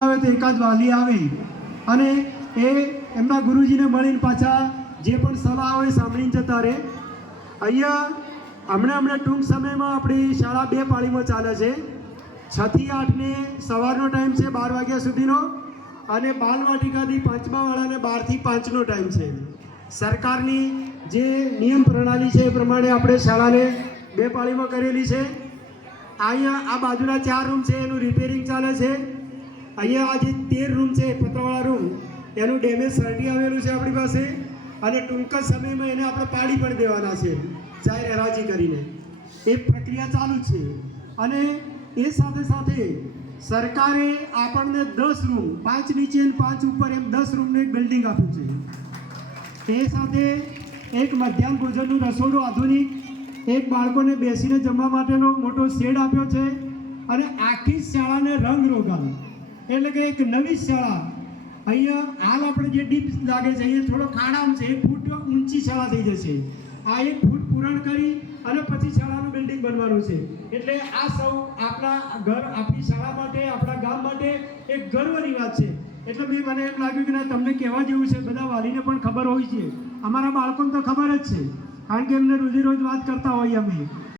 આવે તો એકાદ વાલી આવે અને એ એમના ગુરુજીને મળીને પાછા જે પણ સલાહ હોય સાંભળીને જતા રહે. અહીંયા હમણાં ટૂંક સમયમાં આપણી શાળા 2 પાળીમાં ચાલે છે. 6 થી 8 ને સવારનો ટાઈમ છે 12 વાગ્યા સુધીનો અને બાલવાટિકાથી 5મા વાળાને 12 થી 5નો ટાઈમ છે. સરકારની જે નિયમ પ્રણાલી છે એ પ્રમાણે આપણે શાળાને 2 પાળીમાં કરેલી છે. અહીંયા આ બાજુના 4 રૂમ છે એનું રિપેરિંગ ચાલે છે. અહીંયા આ જે 13 રૂમ છે પતરાવાળા રૂમ એનું ડેમેજ સર્ટી આવેલું છે આપણી પાસે અને ટૂંક જ સમયમાં એને આપણે પાડી પણ દેવાના છે જાહેર હરાજી કરીને. એ પ્રક્રિયા ચાલુ છે અને એ સાથે સાથે સરકારે આપણને 10 રૂમ 5 નીચે અને 5 ઉપર એમ 10 રૂમનું એક બિલ્ડિંગ આપ્યું છે. એ સાથે એક મધ્યાહન ભોજનનું રસોડું આધુનિક, એક બાળકોને બેસીને જમવા માટેનો મોટો શેડ આપ્યો છે અને આખી શાળાને રંગ રોગાન એટલે કે એક નવી શાળા. અહીંયા હાલ આપણે જે ડીપ લાગે છે અહીંયા થોડો ખાડામ છે, 1 ફૂટ ઊંચી શાળા થઈ જશે. આ 1 ફૂટ પૂરણ કરી અને પછી શાળાનું બિલ્ડિંગ બનવાનું છે. એટલે આ સૌ આપણા ઘર આપણી શાળા માટે આપણા ગામ માટે એક ગર્વની વાત છે. એટલે મને એમ લાગ્યું કે ના તમને કહેવા જેવું છે. બધા વાલીને પણ ખબર હોય છે, અમારા બાળકોને તો ખબર જ છે કારણ કે એમને રોજે રોજ વાત કરતા હોઈએ અમે.